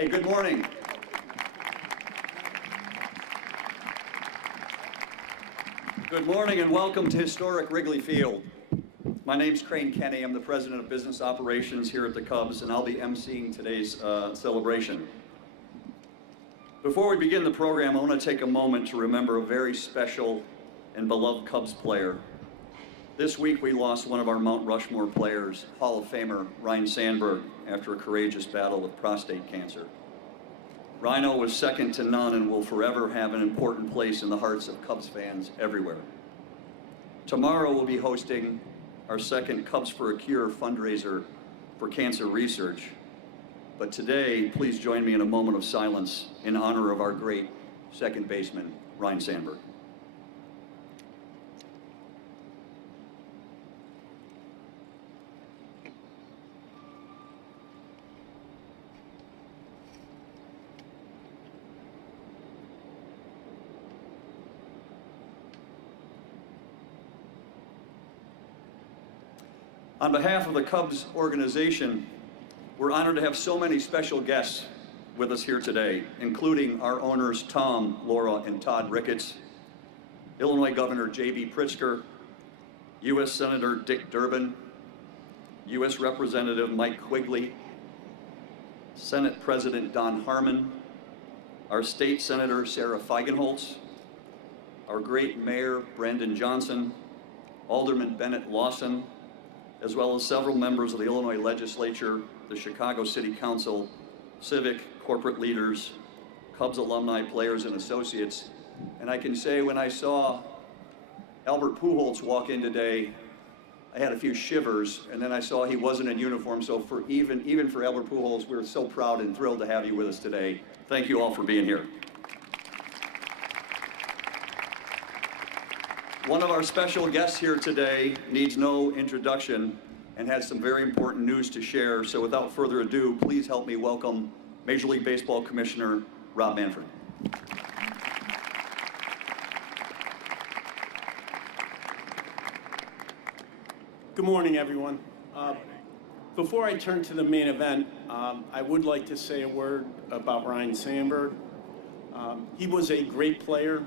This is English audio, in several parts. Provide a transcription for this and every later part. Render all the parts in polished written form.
Hey, good morning. Good morning and welcome to historic Wrigley Field. My name's Crane Kenny. I'm the President of Business Operations here at the Cubs, and I'll be emceeing today's celebration. Before we begin the program, I want to take a moment to remember a very special and beloved Cubs player. This week we lost one of our Mount Rushmore players, Hall of Famer Ryne Sandberg, after a courageous battle with prostate cancer. Rhino was second to none and will forever have an important place in the hearts of Cubs fans everywhere. Tomorrow we'll be hosting our second Cubs for a Cure fundraiser for cancer research. But today, please join me in a moment of silence in honor of our great second baseman, Ryne Sandberg. On behalf of the Cubs organization, we're honored to have so many special guests with us here today, including our owners Tom, Laura, and Todd Ricketts, Illinois Governor J.B. Pritzker, U.S. Senator Dick Durbin, U.S. Representative Mike Wrigley, Senate President Don Harmon, our State Senator Sarah Feigenholtz, our great Mayor Brandon Johnson, Alderman Bennett Lawson, as well as several members of the Illinois Legislature, the Chicago City Council, civic, corporate leaders, Cubs alumni, players, and associates. And I can say when I saw Albert Pujols walk in today, I had a few shivers, and then I saw he wasn't in uniform, so for even for Albert Pujols, we're so proud and thrilled to have you with us today. Thank you all for being here. One of our special guests here today needs no introduction and has some very important news to share. So without further ado, please help me welcome Major League Baseball Commissioner Rob Manfred. Good morning, everyone. Before I turn to the main event, I would like to say a word about Ryne Sandberg. He was a great player.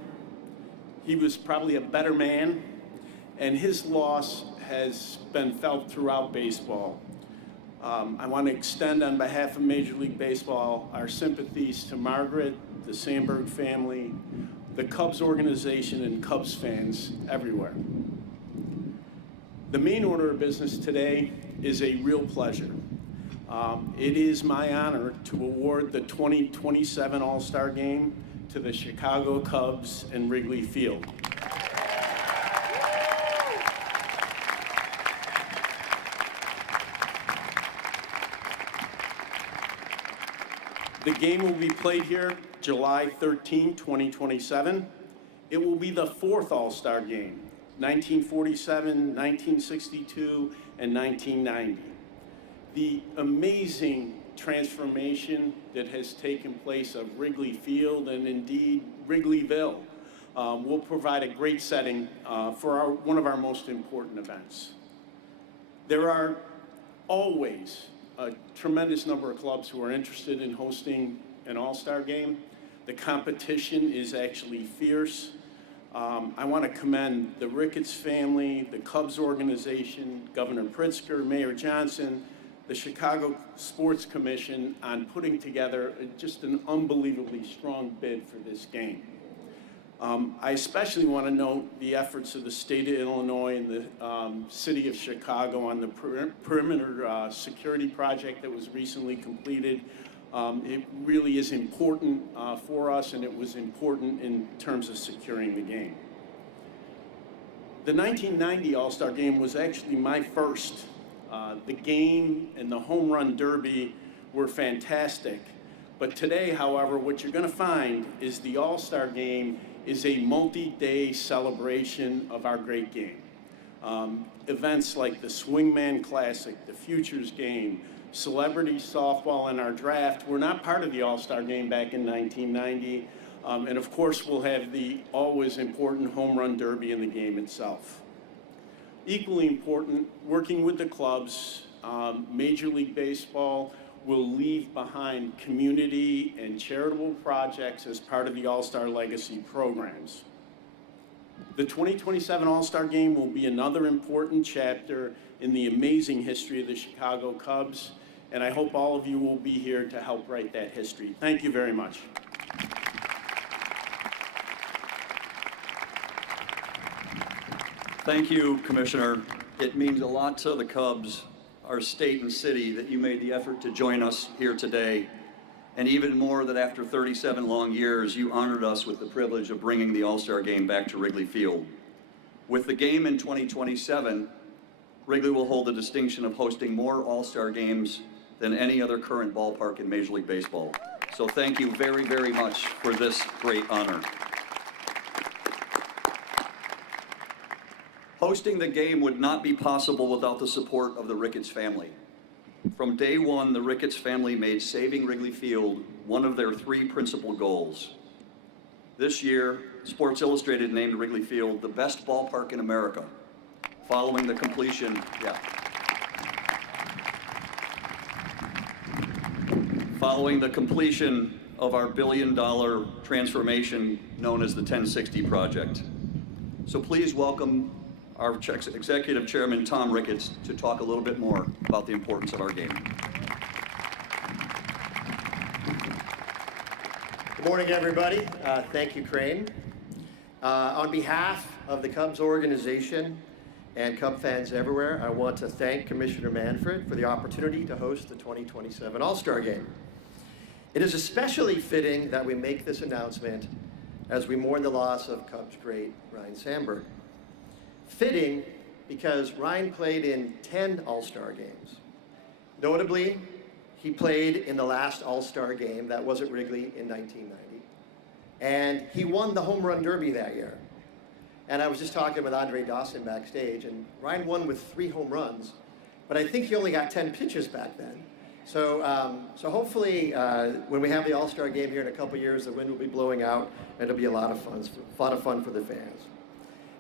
He was probably a better man, and his loss has been felt throughout baseball. I want to extend on behalf of Major League Baseball our sympathies to Margaret, the Sandberg family, the Cubs organization, and Cubs fans everywhere. The main order of business today is a real pleasure. It is my honor to award the 2027 All-Star Game to the Chicago Cubs in Wrigley Field. The game will be played here July 13, 2027. It will be the fourth All-Star Game, 1947, 1962, and 1990. The amazing transformation that has taken place of Wrigley Field and indeed Wrigleyville will provide a great setting for one of our most important events. There are always a tremendous number of clubs who are interested in hosting an All-Star game. The competition is actually fierce. I want to commend the Ricketts family, the Cubs organization, Governor Pritzker, Mayor Johnson, the Chicago Sports Commission on putting together just an unbelievably strong bid for this game. I especially want to note the efforts of the state of Illinois and the city of Chicago on the perimeter security project that was recently completed. It really is important for us, and it was important in terms of securing the game. The 1990 All-Star Game was actually my first. The game and the home run derby were fantastic. But today, however, what you're going to find is the All-Star Game is a multi-day celebration of our great game. Events like the Swingman Classic, the Futures Game, Celebrity Softball, and our draft were not part of the All-Star Game back in 1990. And of course, we'll have the always important home run derby in the game itself. Equally important, working with the clubs, Major League Baseball will leave behind community and charitable projects as part of the All-Star Legacy programs. The 2027 All-Star Game will be another important chapter in the amazing history of the Chicago Cubs, and I hope all of you will be here to help write that history. Thank you very much. Thank you, Commissioner. It means a lot to the Cubs, our state and city, that you made the effort to join us here today. And even more that after 37 long years, you honored us with the privilege of bringing the All-Star Game back to Wrigley Field. With the game in 2027, Wrigley will hold the distinction of hosting more All-Star games than any other current ballpark in Major League Baseball. So thank you very, very much for this great honor. Hosting the game would not be possible without the support of the Ricketts family. From day one, the Ricketts family made saving Wrigley Field one of their 3 principal goals. This year, Sports Illustrated named Wrigley Field the best ballpark in America, following the completion, following the completion of our billion-dollar transformation known as the 1060 Project. So please welcome our Executive Chairman, Tom Ricketts, to talk a little bit more about the importance of our game. Good morning, everybody. Thank you, Crane. On behalf of the Cubs organization and Cub fans everywhere, I want to thank Commissioner Manfred for the opportunity to host the 2027 All-Star Game. It is especially fitting that we make this announcement as we mourn the loss of Cubs great Ryne Sandberg. Fitting because Ryne played in 10 All-Star games. Notably, he played in the last All-Star game that was at Wrigley in 1990. And he won the Home Run Derby that year. And I was just talking with Andre Dawson backstage, and Ryne won with 3 home runs, but I think he only got 10 pitches back then. So hopefully when we have the All-Star game here in a couple years, the wind will be blowing out, and it'll be a lot of fun for the fans.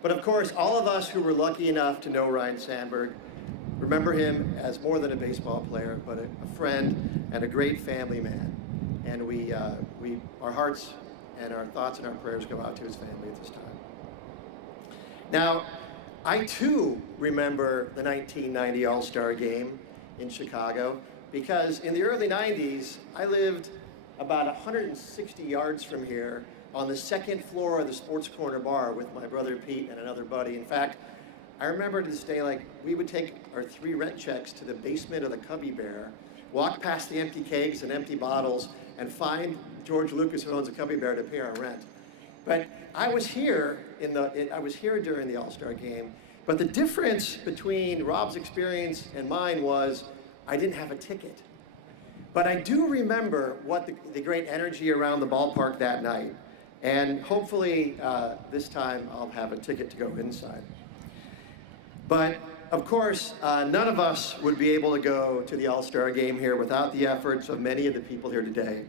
But of course, all of us who were lucky enough to know Ryne Sandberg remember him as more than a baseball player, but a friend and a great family man. And our hearts and our thoughts and our prayers go out to his family at this time. Now, I too remember the 1990 All-Star Game in Chicago, because in the early 90s, I lived about 160 yards from here on the 2nd floor of the Sports Corner bar with my brother Pete and another buddy. In fact, I remember to this day, like, we would take our 3 rent checks to the basement of the Cubby Bear, walk past the empty kegs and empty bottles, and find George Lucas, who owns a Cubby Bear, to pay our rent. But I was here during the All-Star Game, but the difference between Rob's experience and mine was I didn't have a ticket. But I do remember what the great energy around the ballpark that night. And hopefully this time I'll have a ticket to go inside. But of course, none of us would be able to go to the All-Star Game here without the efforts of many of the people here today.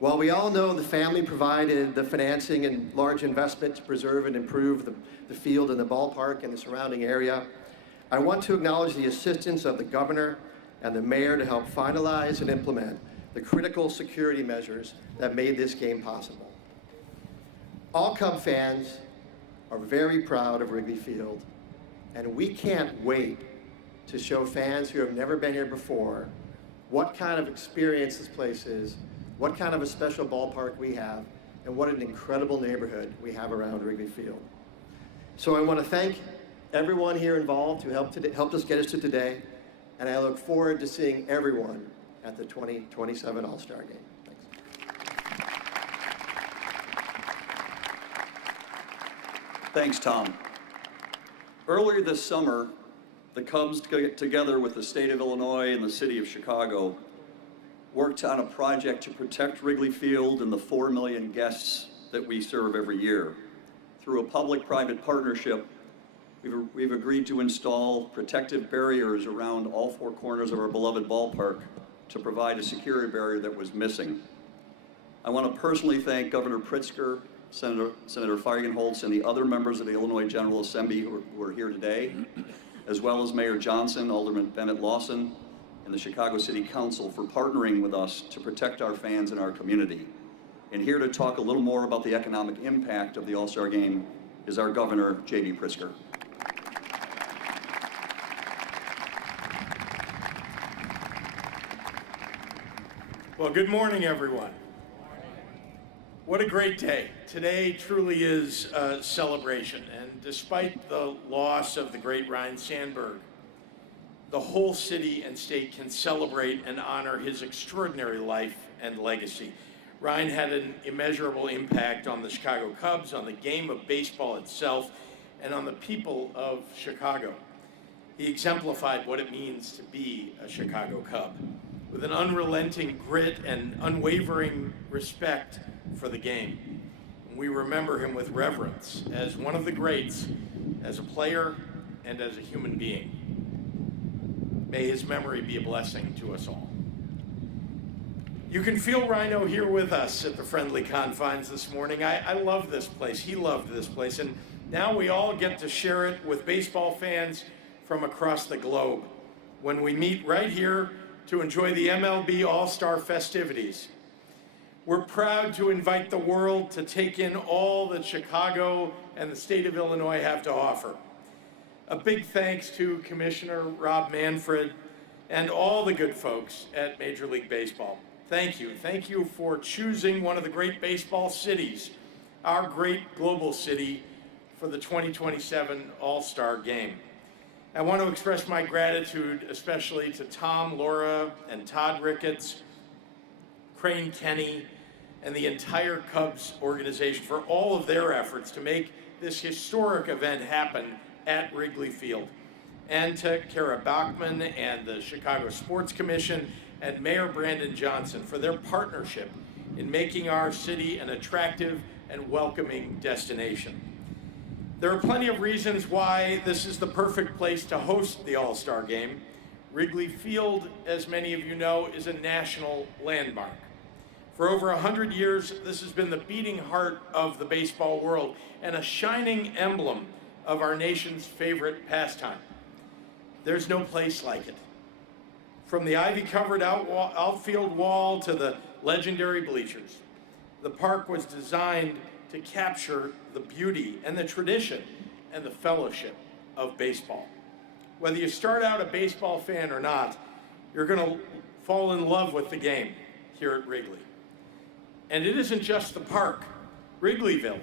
While we all know the family provided the financing and large investment to preserve and improve the field and the ballpark and the surrounding area, I want to acknowledge the assistance of the governor and the mayor to help finalize and implement the critical security measures that made this game possible. All Cub fans are very proud of Wrigley Field, and we can't wait to show fans who have never been here before what kind of experience this place is, what kind of a special ballpark we have, and what an incredible neighborhood we have around Wrigley Field. So I want to thank everyone here involved who helped us get us to today, and I look forward to seeing everyone at the 2027 All-Star Game. Thanks, Tom. Earlier this summer, the Cubs, together with the state of Illinois and the city of Chicago, worked on a project to protect Wrigley Field and the 4 million guests that we serve every year. Through a public-private partnership, we've agreed to install protective barriers around all 4 corners of our beloved ballpark to provide a security barrier that was missing. I want to personally thank Governor Pritzker, Senator Feigenholz, and the other members of the Illinois General Assembly who are here today, as well as Mayor Johnson, Alderman Bennett Lawson, and the Chicago City Council for partnering with us to protect our fans and our community. And here to talk a little more about the economic impact of the All-Star Game is our Governor, J.B. Pritzker. Well, good morning, everyone. What a great day. Today truly is a celebration, and despite the loss of the great Ryne Sandberg, the whole city and state can celebrate and honor his extraordinary life and legacy. Ryne had an immeasurable impact on the Chicago Cubs, on the game of baseball itself, and on the people of Chicago. He exemplified what it means to be a Chicago Cub, with an unrelenting grit and unwavering respect for the game. We remember him with reverence as one of the greats, as a player and as a human being. May his memory be a blessing to us all. You can feel Rhino here with us at the friendly confines this morning. I love this place. He loved this place. And now we all get to share it with baseball fans from across the globe when we meet right here to enjoy the MLB All-Star festivities. We're proud to invite the world to take in all that Chicago and the state of Illinois have to offer. A big thanks to Commissioner Rob Manfred and all the good folks at Major League Baseball. Thank you. Thank you for choosing one of the great baseball cities, our great global city, for the 2027 All-Star Game. I want to express my gratitude especially to Tom, Laura, and Todd Ricketts, Crane Kenny, and the entire Cubs organization for all of their efforts to make this historic event happen at Wrigley Field. And to Kara Bachman and the Chicago Sports Commission and Mayor Brandon Johnson for their partnership in making our city an attractive and welcoming destination. There are plenty of reasons why this is the perfect place to host the All-Star Game. Wrigley Field, as many of you know, is a national landmark. For over 100 years, this has been the beating heart of the baseball world and a shining emblem of our nation's favorite pastime. There's no place like it. From the ivy-covered outfield wall to the legendary bleachers, the park was designed to capture the beauty and the tradition and the fellowship of baseball. Whether you start out a baseball fan or not, you're going to fall in love with the game here at Wrigley. And it isn't just the park. Wrigleyville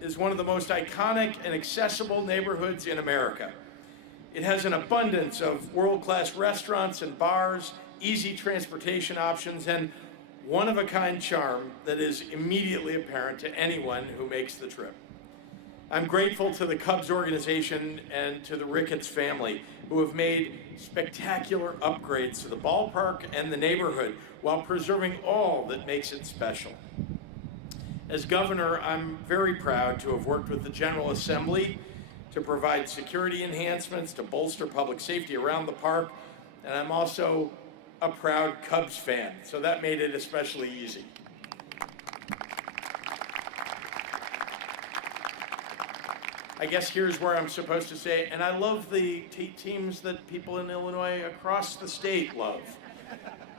is one of the most iconic and accessible neighborhoods in America. It has an abundance of world-class restaurants and bars, easy transportation options, and one-of-a-kind charm that is immediately apparent to anyone who makes the trip. I'm grateful to the Cubs organization and to the Ricketts family who have made spectacular upgrades to the ballpark and the neighborhood while preserving all that makes it special. As governor, I'm very proud to have worked with the General Assembly to provide security enhancements to bolster public safety around the park, and I'm also a proud Cubs fan, so that made it especially easy. I guess here's where I'm supposed to say, and I love the teams that people in Illinois across the state love,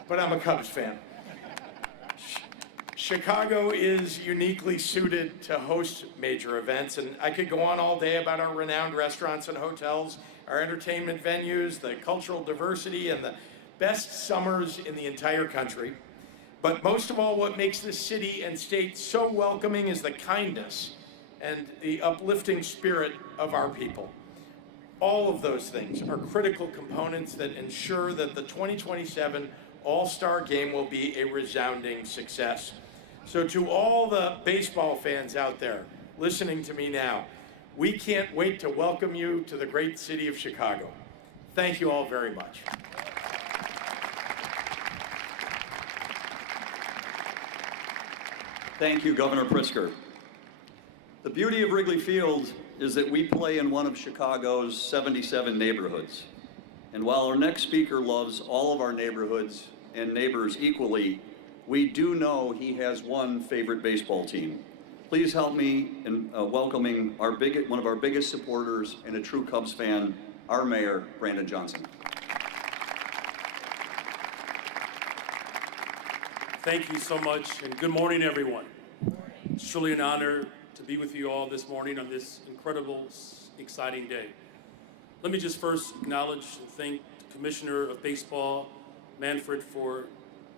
but I'm a Cubs fan. Chicago is uniquely suited to host major events, and I could go on all day about our renowned restaurants and hotels, our entertainment venues, the cultural diversity, and the best summers in the entire country. But most of all, what makes this city and state so welcoming is the kindness and the uplifting spirit of our people. All of those things are critical components that ensure that the 2027 All-Star Game will be a resounding success. So to all the baseball fans out there listening to me now, we can't wait to welcome you to the great city of Chicago. Thank you all very much. Thank you, Governor Pritzker. The beauty of Wrigley Field is that we play in one of Chicago's 77 neighborhoods. And while our next speaker loves all of our neighborhoods and neighbors equally, we do know he has one favorite baseball team. Please help me in welcoming one of our biggest supporters and a true Cubs fan, our mayor, Brandon Johnson. Thank you so much, and good morning, everyone. It's truly an honor to be with you all this morning on this incredible, exciting day. Let me just first acknowledge and thank the Commissioner of Baseball, Manfred, for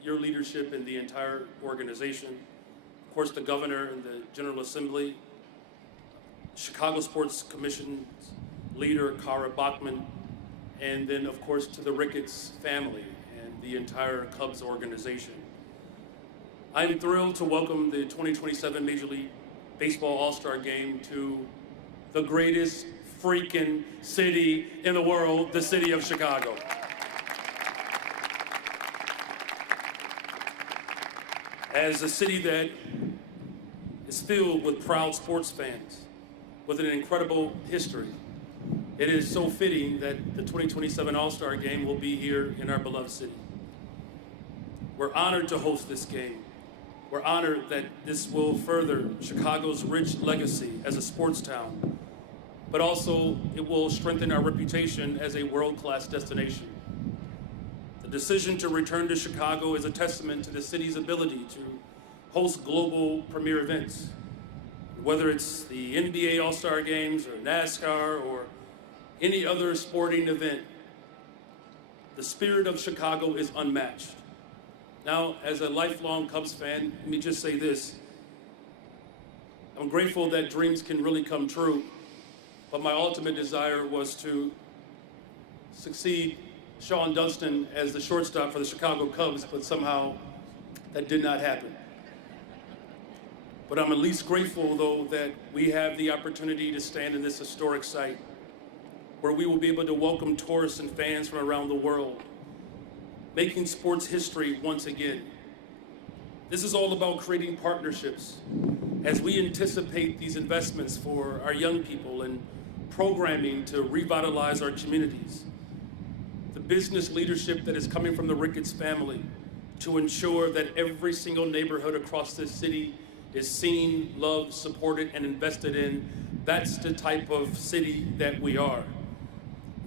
your leadership in the entire organization. Of course, the Governor and the General Assembly, Chicago Sports Commission leader, Kara Bachman, and then, of course, to the Ricketts family and the entire Cubs organization. I'm thrilled to welcome the 2027 Major League Baseball All-Star Game to the greatest freaking city in the world, the city of Chicago. As a city that is filled with proud sports fans, with an incredible history, it is so fitting that the 2027 All-Star Game will be here in our beloved city. We're honored to host this game. We're honored that this will further Chicago's rich legacy as a sports town, but also it will strengthen our reputation as a world-class destination. The decision to return to Chicago is a testament to the city's ability to host global premier events, whether it's the NBA All-Star Games or NASCAR or any other sporting event. The spirit of Chicago is unmatched. Now, as a lifelong Cubs fan, let me just say this. I'm grateful that dreams can really come true, but my ultimate desire was to succeed Sean Dunston as the shortstop for the Chicago Cubs, but somehow that did not happen. But I'm at least grateful, though, that we have the opportunity to stand in this historic site where we will be able to welcome tourists and fans from around the world, making sports history once again. This is all about creating partnerships as we anticipate these investments for our young people and programming to revitalize our communities. The business leadership that is coming from the Ricketts family to ensure that every single neighborhood across this city is seen, loved, supported, and invested in. That's the type of city that we are.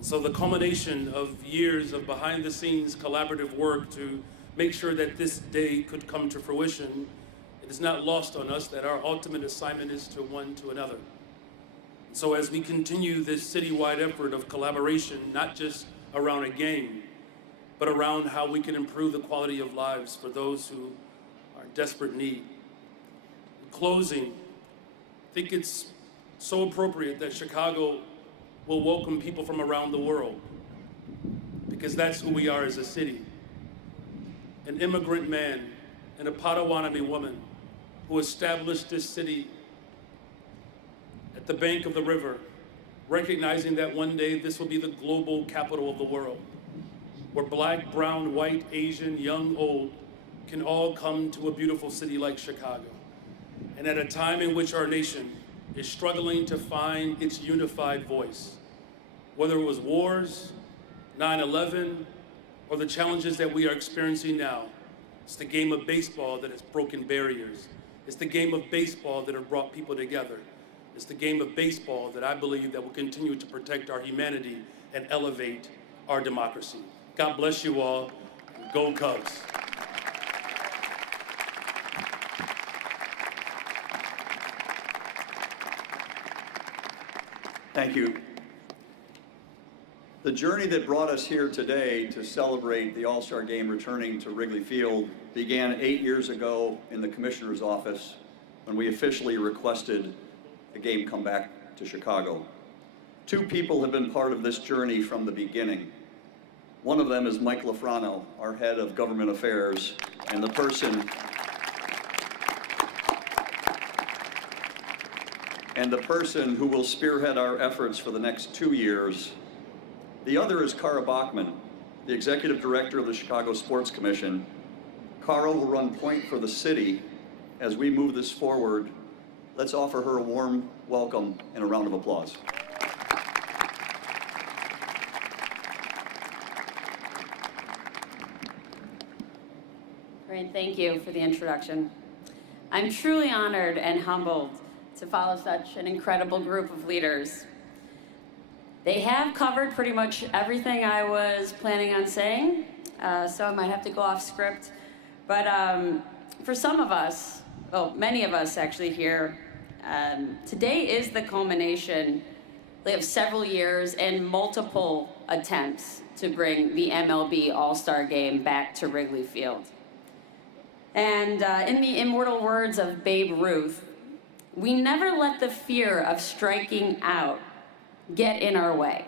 So the culmination of years of behind-the-scenes collaborative work to make sure that this day could come to fruition, it is not lost on us that our ultimate assignment is to one to another. So as we continue this citywide effort of collaboration, not just around a game, but around how we can improve the quality of lives for those who are in desperate need. In closing, I think it's so appropriate that Chicago will welcome people from around the world, because that's who we are as a city. An immigrant man and a Potawatomi woman who established this city at the bank of the river, recognizing that one day this will be the global capital of the world, where black, brown, white, Asian, young, old can all come to a beautiful city like Chicago. And at a time in which our nation is struggling to find its unified voice, whether it was wars, 9/11, or the challenges that we are experiencing now. It's the game of baseball that has broken barriers. It's the game of baseball that have brought people together. It's the game of baseball that I believe that will continue to protect our humanity and elevate our democracy. God bless you all. Go Cubs. Thank you. The journey that brought us here today to celebrate the All-Star Game returning to Wrigley Field began 8 years ago in the Commissioner's office when we officially requested the game come back to Chicago. Two people have been part of this journey from the beginning. One of them is Mike Lafrano, our head of government affairs, and the person who will spearhead our efforts for the next 2 years. The other is Kara Bachman, the executive director of the Chicago Sports Commission. Kara will run point for the city as we move this forward. Let's offer her a warm welcome and a round of applause. Great, thank you for the introduction. I'm truly honored and humbled to follow such an incredible group of leaders. They have covered pretty much everything I was planning on saying, so I might have to go off script But for some of us, well, many of us actually here, today is the culmination of several years and multiple attempts to bring the MLB All-Star Game back to Wrigley Field. And in the immortal words of Babe Ruth, we never let the fear of striking out get in our way.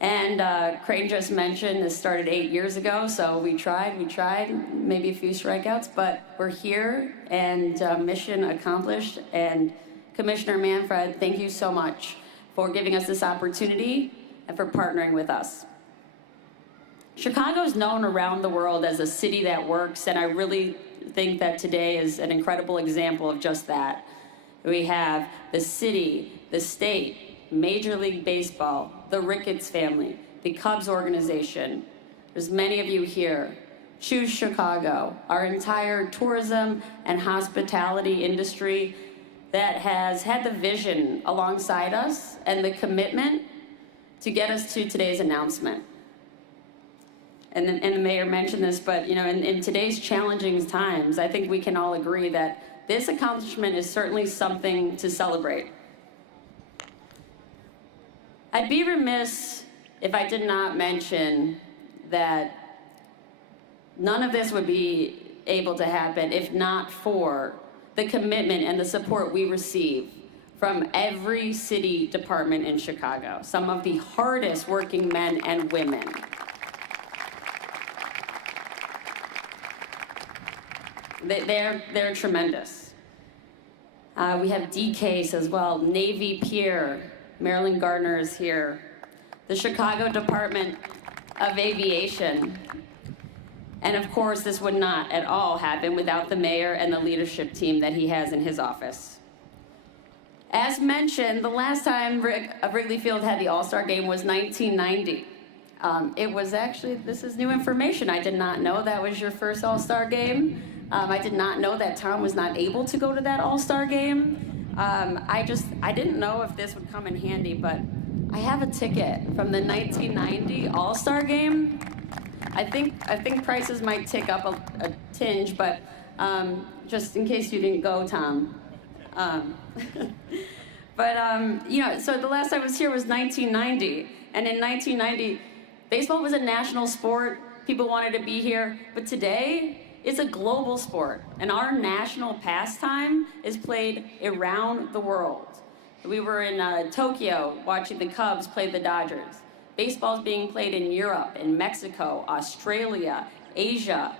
And Crane just mentioned this started 8 years ago, so we tried, maybe a few strikeouts, but we're here and mission accomplished. And Commissioner Manfred, thank you so much for giving us this opportunity and for partnering with us. Chicago is known around the world as a city that works, and I really think that today is an incredible example of just that. We have the city, the state, Major League Baseball, the Ricketts family, the Cubs organization. There's many of you here. Choose Chicago, our entire tourism and hospitality industry that has had the vision alongside us and the commitment to get us to today's announcement. And the mayor mentioned this, but in today's challenging times, I think we can all agree that this accomplishment is certainly something to celebrate. I'd be remiss if I did not mention that none of this would be able to happen if not for the commitment and the support we receive from every city department in Chicago, some of the hardest working men and women. They're tremendous. We have DCASE as well, Navy Pier, Marilyn Gardner is here, the Chicago Department of Aviation. And of course, this would not at all happen without the mayor and the leadership team that he has in his office. As mentioned, the last time Wrigley Field had the All-Star Game was 1990. It was actually, this is new information. I did not know that was your first All-Star Game. I did not know that Tom was not able to go to that All-Star Game. I didn't know if this would come in handy, but I have a ticket from the 1990 All-Star Game. I think prices might tick up a tinge, but just in case you didn't go, Tom. So the last I was here was 1990, and in 1990, baseball was a national sport. People wanted to be here, but today, it's a global sport, and our national pastime is played around the world. We were in Tokyo watching the Cubs play the Dodgers. Baseball's being played in Europe, in Mexico, Australia, Asia,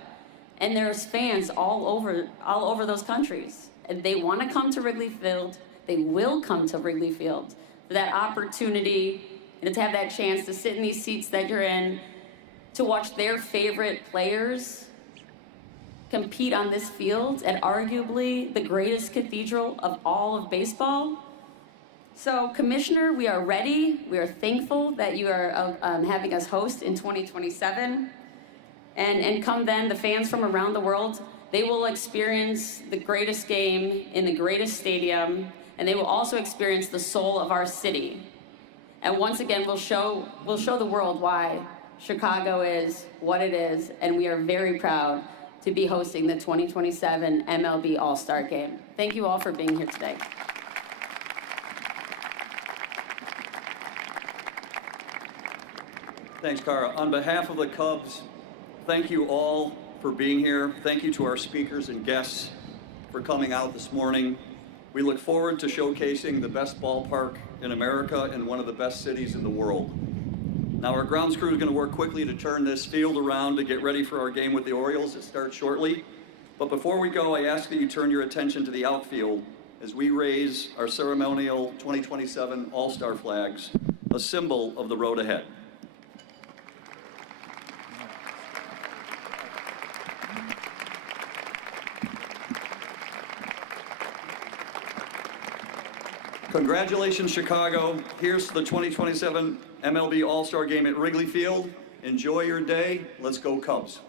and there's fans all over those countries. And they want to come to Wrigley Field. They will come to Wrigley Field for that opportunity and to have that chance to sit in these seats that you're in, to watch their favorite players compete on this field at arguably the greatest cathedral of all of baseball. So, Commissioner, we are ready. We are thankful that you are having us host in 2027. And come then, the fans from around the world, they will experience the greatest game in the greatest stadium, and they will also experience the soul of our city. And once again, we'll show the world why Chicago is what it is, and we are very proud to be hosting the 2027 MLB All-Star Game. Thank you all for being here today. Thanks, Cara. On behalf of the Cubs, thank you all for being here. Thank you to our speakers and guests for coming out this morning. We look forward to showcasing the best ballpark in America and one of the best cities in the world. Now, our grounds crew is going to work quickly to turn this field around to get ready for our game with the Orioles. It starts shortly. But before we go, I ask that you turn your attention to the outfield as we raise our ceremonial 2027 All-Star flags, a symbol of the road ahead. Congratulations, Chicago. Here's the 2027 MLB All-Star Game at Wrigley Field. Enjoy your day. Let's go Cubs.